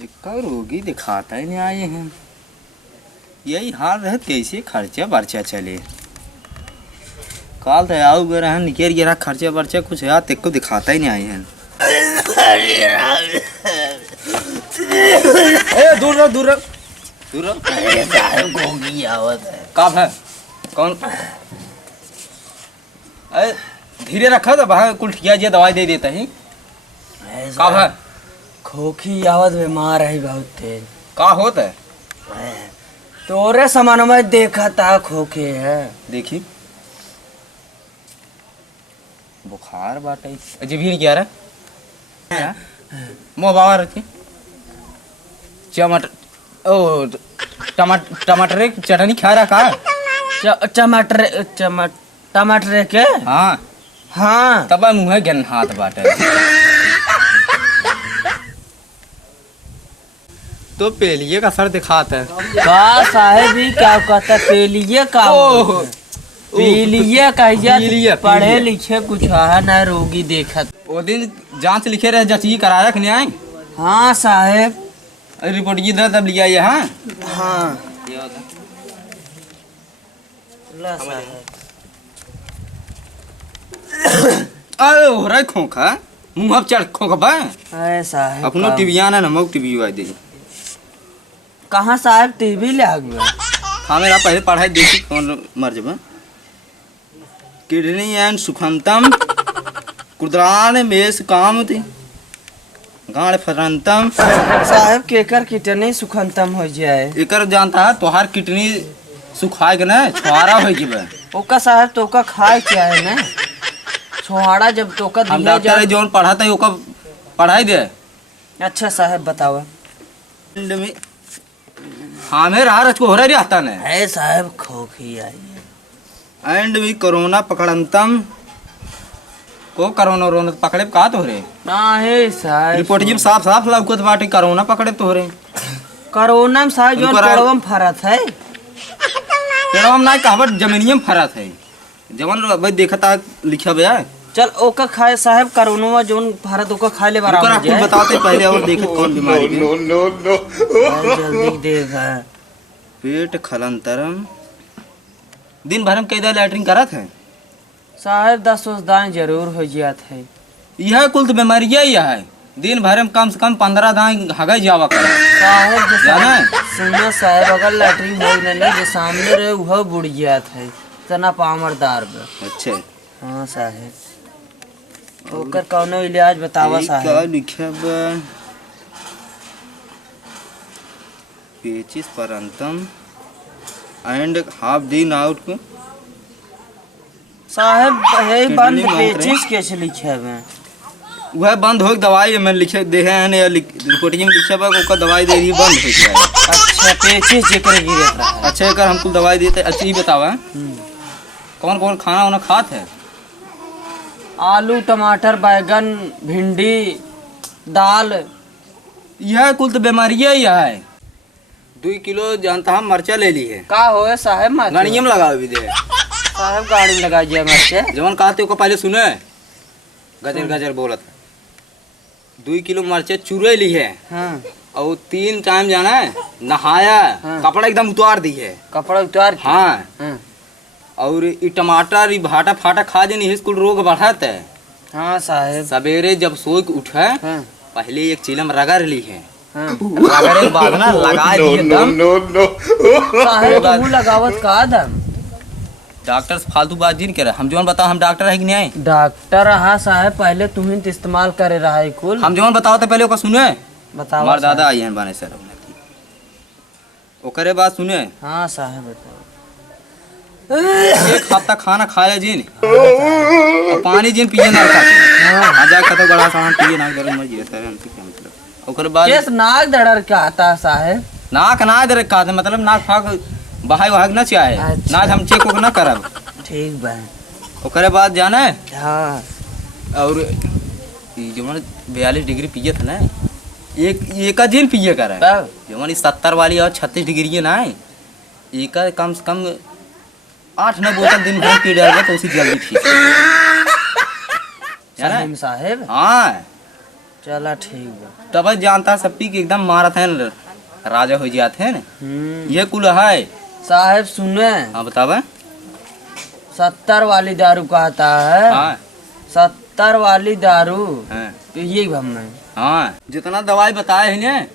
इसका रोगी दिखाता ही नहीं आए हैं। यही हाल रहे कैसे खर्चा बर्चा चले। काल तो आओ गए हैं निकेर गिरा खर्चा बर्चा कुछ यार तेरे को दिखाता ही नहीं आए हैं। ए दूर रहो दूर रहो दूर रहो। गोगी आवत है। कब है कौन? अरे धीरे रखा तो भाई कुल ठिया जी दवाई दे देता ही। कब है? खोखी आवत बीमार है बहुत तेज। का होता है? तोरे सामान में देखा था खोखे है। देखी बुखार बाटे अजय भी नहीं क्या रहा मोह बाबा रखी टमाटर ओ टमाटर की चटनी खा रहा का टमाटर के हाँ हाँ तब मुँह गन हाथ बाटे तो पेलिए का सर दिखाता है का साहेब ही क्या कहता पेलिए का पेलिए कहिया पढ़े लिखे कुछ है ना रोगी देखत वो दिन जांच लिखे रहे जची कराया कि नहीं आए? हाँ साहेब रिपोर्ट की दर तब लिया ये हाँ हाँ अरे हो रहा है खोखा मुँह अब चढ़ खोखा बा साहेब अपनो टीविया ना नमक टीवी हुआ दे कहाँ साहब टीवी ले आ गया। हाँ मेरा पहले पढ़ाई देखी कौन मर जब किडनी एंड सुखंतम कुदरान मेस काम थी गाड़ फरंतम साहब केकर किडनी सुखंतम हो जाए एकर जानता है तोहार किडनी सुखाएगा ना छुआरा हो जब ओका साहब तोका खाए क्या है ना छुआरा जब तोका हम डॉक्टर जोन पढ़ा था ओका पढ़ाई दे। अच्छा साहब बताओ हाँ मेरे हारत को हो रहा आता ने है साहब खोखी आई एंड भी कोरोना पकड़ंतम को कोरोना रोना पकड़े का तो रे ना है साहब रिपोर्ट जी साफ साफ लौकत बाटे कोरोना पकड़े तो रे कोरोना में साहब जो पेड़वम फरत है पेड़वम ना कहबत जमीनियम में फरत है जवन भाई देखता लिखा बया चल ओका खाए साहब कोरोना जोन फरत ओका खा ले बराबर आपको बताते पहले और देखत कौन बीमारी है जल्दी देखा पेट खलंतरम दिन भर में कई दाल लैटरिन करत है साहब 10 दाएं जरूर हो जात है यह कुल तो बीमारियां ही है दिन भर में कम से कम 15 दाएं हगाई जावा कर साहब जाना सुनिए साहब अगर लैटरिन हो नहीं जो सामने रहे वह बुड़ जात है तना पामरदार बे। अच्छा हाँ साहब ओकर कौनो इलाज बतावा साहब क्या लिखा बा पेचिस परंतम एंड हाफ दिन आउट को साहब है बंद पेचिस कैसे लिखे है वह बंद हो दवाई में लिखे दे हैं ने रिपोर्ट में लिखा बा ओका दवाई दे दी बंद हो गया। अच्छा पेचिस जेकर गिरे रहा है। अच्छा कर हमको दवाई देते अच्छी ही बतावा कौन कौन खाना वाना खात है? आलू टमाटर बैगन भिंडी दाल यह कुल तो बीमारियां ही है। 2 किलो जानता हम मरचा ले ली है का होए साहब गाड़ियों में लगा भी दे साहब गाड़ी में लगा दिया मरचे जवन कहते को पहले सुने गजर गजर बोला था 2 किलो मरचा चुरे ली है हाँ और 3 टाइम जाना है नहाया हाँ। कपड़ा एकदम उतार दी है कपड़ा उतार के हाँ हाँ, और ये टमाटर ये भाटा फाटा खा जे नहीं स्कूल रोग बढ़ाता है। हाँ साहब सवेरे जब सो के उठे हाँ पहले एक चिलम रगड़ ली है हाँ रगड़े के बाद ना लगा दिए दम साहब तू लगावत का दम डॉक्टर से फालतू बात जिन करे हम जोन बताओ हम डॉक्टर है कि नहीं डॉक्टर हाँ साहब पहले तुम ही इस्तेमाल करे रहा है कुल हम जोन बताओ तो पहले ओका सुने बताओ हमार दादा आई हैं बाने सर ओकरे बात सुने हाँ साहब बताओ 1 हफ्ता खाना खाया जिन और पानी जिन पिए ना हाँ जा खतो गड़ा सामान पिए ना दर मर जिए सर हमसे क्या मतलब ओकरे बाद केस नाक दड़र के आता साहब नाक ना दर का मतलब नाक फाक बहाई वहाग ना चाहे अच्छा। ना हम चेक ना करब ठीक बा ओकरे बाद जाने हाँ और जवन 42 डिग्री पिए था ना एक दिन पिए करे तब जवन 70 वाली और 36 डिग्री ना एक कम से कम 8-9 बोतल दिन भर पी डाल तो उसी जल्दी ठीक साहिब साहब हाँ चला ठीक बा। तब जानता सब पी के एकदम मारत है न, राजा हो जाते हैं न। ये कुल है साहब सुने, हाँ बतावे। 70 वाली दारू कहता है। हाँ 70 वाली दारू हाँ पिए हमें। हाँ जितना दवाई बताए है ने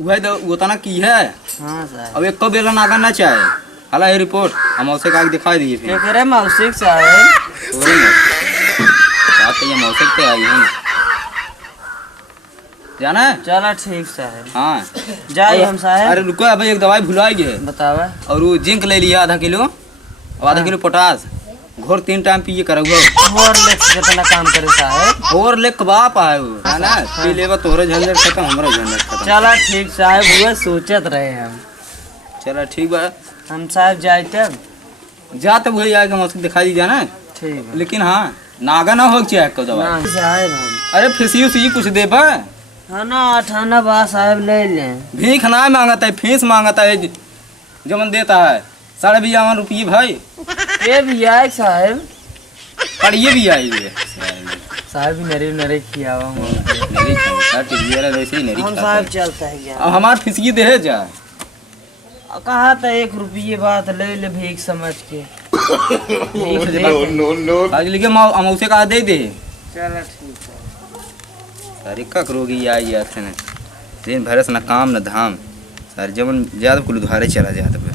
वह उतना की है। हाँ साहब। अब एक बेला नागा ना चाहे हला ये रिपोर्ट हम उसे का दिखाई दिए क्या करे मौसिक साहब? बात तो ये मौसिक पे आई है जाना है? चला ठीक साहब। हाँ जाइए हम साहब। अरे रुको अभी एक दवाई भुलाई गए बतावे। और वो जिंक ले लिया आधा किलो और आधा किलो पोटास घोर 3 टाइम पिए करोगे। और लेक्स कितना काम करे साहब? और ले कबाप आए वो है ना पी लेवा तोरे झंझट खत्म हमारा झंझट खत्म। चला ठीक साहब, हुए सोचत रहे हम। चला ठीक बा हम साहब जाए तब। जा तब वही आएगा मौसम दिखा दी जाना ठीक है। लेकिन हाँ नागा ना हो चाहिए को दवा। ना साहब हम। अरे फिसी उसी कुछ दे पा खाना अठाना बा साहब ले लें। भीख ना मांगता है फीस मांगता है जमन देता है 52 रुपये भाई। ये भी आए साहब। पर ये भी आई है साहब भी नरे नरे किया हुआ हूँ। नरी खाता टिबिया वैसे ही नरी हम खाता साहब है। चलता है क्या? अब हमार फिसकी दे जा कहा था 1 रुपये बात ले ले भीख समझ के। भीख दे के। आज लिखे मौसे का दे दे। चला ठीक है। सारी कक रोगी आई जाते हैं दिन भरस न काम न धाम सारे जमन ज्यादा कुल उधारे चला जाता है।